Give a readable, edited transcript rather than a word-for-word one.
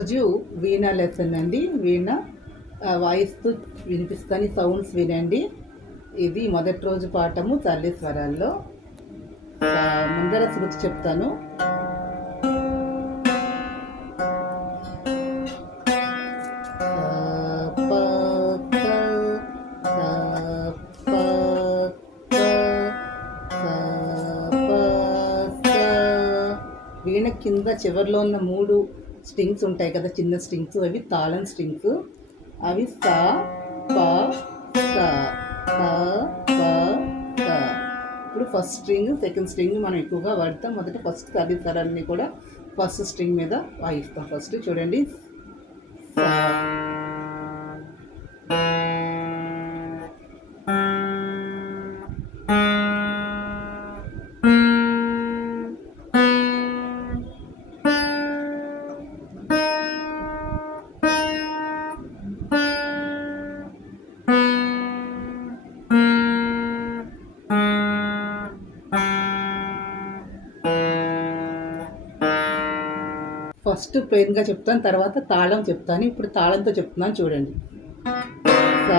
రోజు వీణ లెసన్ అండి. వీణ వాయిస్తూ వినిపిస్తాను. సౌండ్స్ వినండి. ఇది మొదటి రోజు పాఠము తల్లి స్వరాల్లో. ముందర శృతి చెప్తాను. వీణ కింద చివరిలో ఉన్న 3 స్ట్రింగ్స్ ఉంటాయి కదా, చిన్న స్ట్రింగ్స్, అవి తాళం స్ట్రింగ్స్. అవి సా ప స స ప స. ఇప్పుడు ఫస్ట్ స్ట్రింగ్ సెకండ్ స్ట్రింగ్ మనం ఎక్కువగా వాడతాం. మొదట ఫస్ట్ తల్లి స్వరాన్ని కూడా ఫస్ట్ స్ట్రింగ్ మీద వాయిస్తాం. ఫస్ట్ చూడండి, సా ఫస్ట్ ప్లెయిన్గా చెప్తాను, తర్వాత తాళం చెప్తాను. ఇప్పుడు తాళంతో చెప్తున్నాను చూడండి. సా